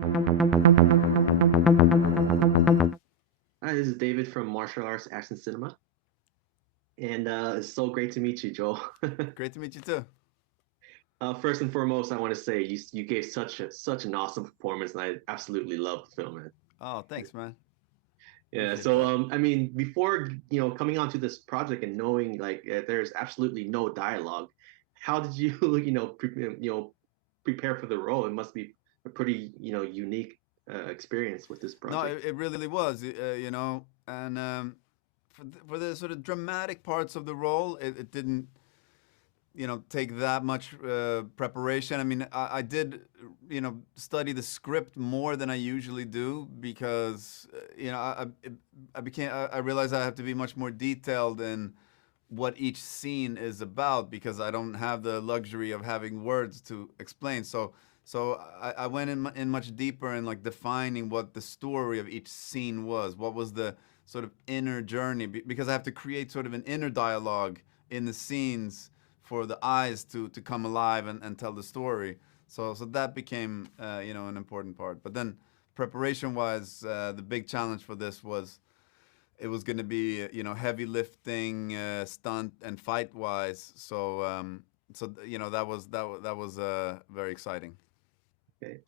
Hi, this is David from Martial Arts Action Cinema, and it's so great to meet you, Joel. Great to meet you too. First and foremost, I want to say you gave such an awesome performance, and I absolutely loved the film, man. Oh, thanks, man. Yeah. Appreciate So, that. I mean, before coming onto this project and knowing like there's absolutely no dialogue, how did you prepare for the role? It must be a pretty unique experience with this No, project. it really was, and for the sort of dramatic parts of the role, it didn't, take that much preparation. I mean, I did, study the script more than I usually do because, I realized I have to be much more detailed in what each scene is about because I don't have the luxury of having words to explain. So I went in much deeper in like defining what the story of each scene was. What was the sort of inner journey? Because I have to create sort of an inner dialogue in the scenes for the eyes to come alive and tell the story. So that became an important part. But then preparation wise, the big challenge for this was it was going to be heavy lifting, stunt and fight wise. So that was very exciting. Okay.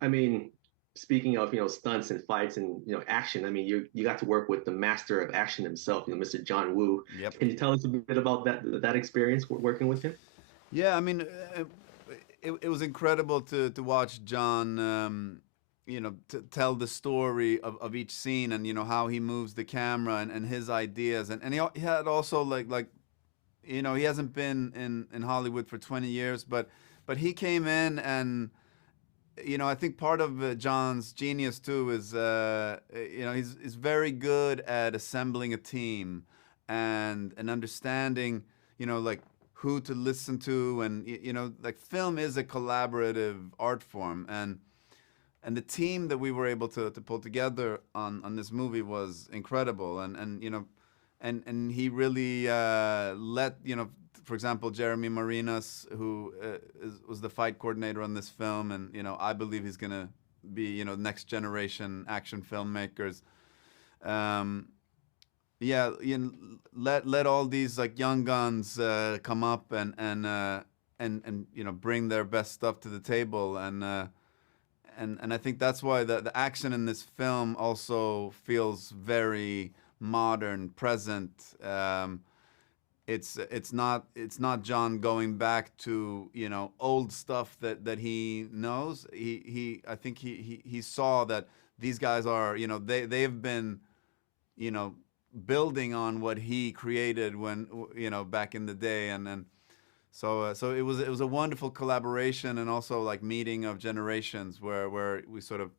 I mean, speaking of, stunts and fights and, action, I mean, you got to work with the master of action himself, Mr. John Woo. Yep. Can you tell us a bit about that experience working with him? Yeah, I mean, it was incredible to watch John, tell the story of each scene and how he moves the camera and his ideas and he had also like he hasn't been in Hollywood for 20 years, but he came in and I think part of John's genius too is he's very good at assembling a team and understanding like who to listen to and like film is a collaborative art form and the team that we were able to pull together on this movie was incredible and he really let for example Jeremy Marinas who was the fight coordinator on this film and I believe he's gonna be next generation action filmmakers. um, yeah, let all these like young guns come up and bring their best stuff to the table and I think that's why the action in this film also feels very modern, present. It's not John going back to old stuff that he knows. He I think he saw that these guys are they've been you know building on what he created when back in the day and so it was a wonderful collaboration and also like meeting of generations where we sort of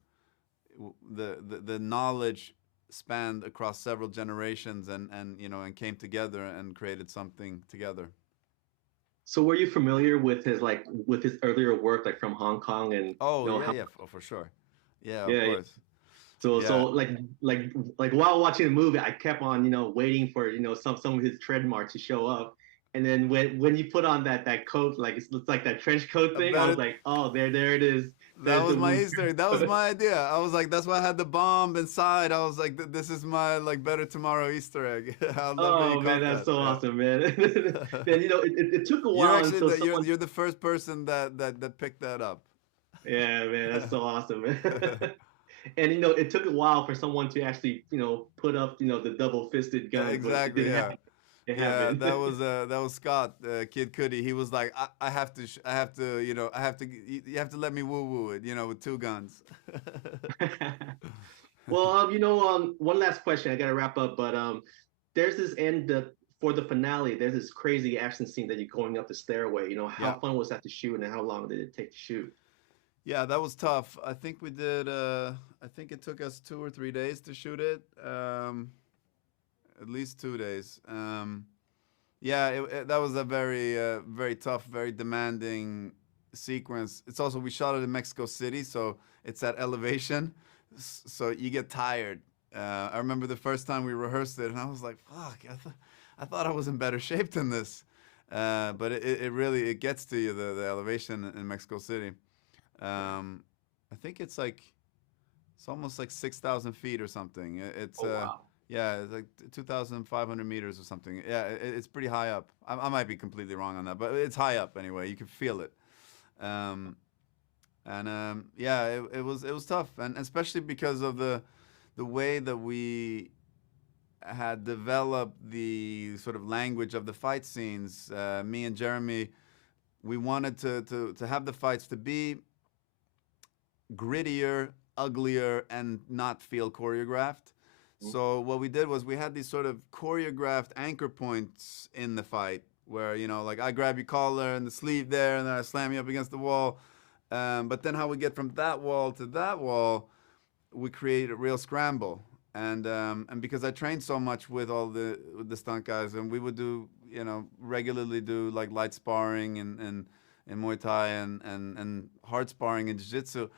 the knowledge spanned across several generations and came together and created something together. So were you familiar with his earlier work, like from Hong Kong and Oh yeah, how? yeah, for sure. Yeah, of Yeah, yeah. course. So Yeah. like while watching the movie, I kept on waiting for some of his trademark to show up, and then when you put on that coat, like it looks like that trench coat thing, I was Better. like, oh, there it is. That There's was the my movie. Easter egg. That was my idea. I was like, that's why I had the bomb inside. I was like, this is my like better tomorrow Easter egg. I love that you Oh man, caught that's that. so awesome, man. Then it took a You're while actually until you're someone. you're the first person that picked that up. Yeah, man, that's so awesome, man. And it took a while for someone to actually put up the double fisted gun, but it Exactly. didn't Yeah. happen. It Yeah, happened. that was Scott, Kid Cudi. He was like, I have to, I have to, I have to, you have to let me woo woo it, with two guns. Well, one last question. I gotta wrap up, but there's this end for the finale. There's this crazy action scene that you're going up the stairway. How Yeah, fun was that to shoot, and how long did it take to shoot? yeah, that was tough. I think we did. I think it took us 2 or 3 days to shoot it. At least 2 days. Yeah, that was a very tough, very demanding sequence. It's also we shot it in Mexico City, so it's at elevation, so you get tired. I remember the first time we rehearsed it, and I was like, "Fuck, I thought I was in better shape than this." But it really it gets to you the elevation in Mexico City. Um, I think it's almost like 6,000 feet or something. It's Oh wow. yeah, it's like 2,500 meters or something. Yeah, it's pretty high up. I might be completely wrong on that, but it's high up anyway. You can feel it. Um, and yeah, it was tough, and especially because of the way that we had developed the sort of language of the fight scenes. Me and Jeremy, we wanted to have the fights to be grittier, uglier, and not feel choreographed. So what we did was we had these sort of choreographed anchor points in the fight where, like I grab your collar and the sleeve there, and then I slam you up against the wall. But then how we get from that wall to that wall, we create a real scramble. And because I trained so much with the stunt guys, and we would do, regularly do like light sparring and Muay Thai and hard sparring and jiu-jitsu.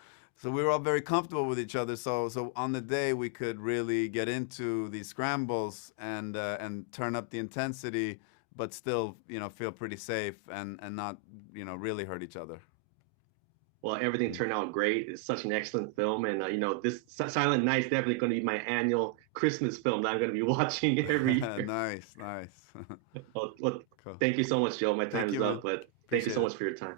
So we were all very comfortable with each other. So on the day we could really get into these scrambles and turn up the intensity, but still, feel pretty safe and not, really hurt each other. Well, everything turned out great. It's such an excellent film, and this Silent Night's definitely going to be my annual Christmas film that I'm going to be watching every year. Nice, nice. Well, Cool. thank you so much, Joe. My time Thank is you, man. up, but thank you Appreciate so it. much for your time.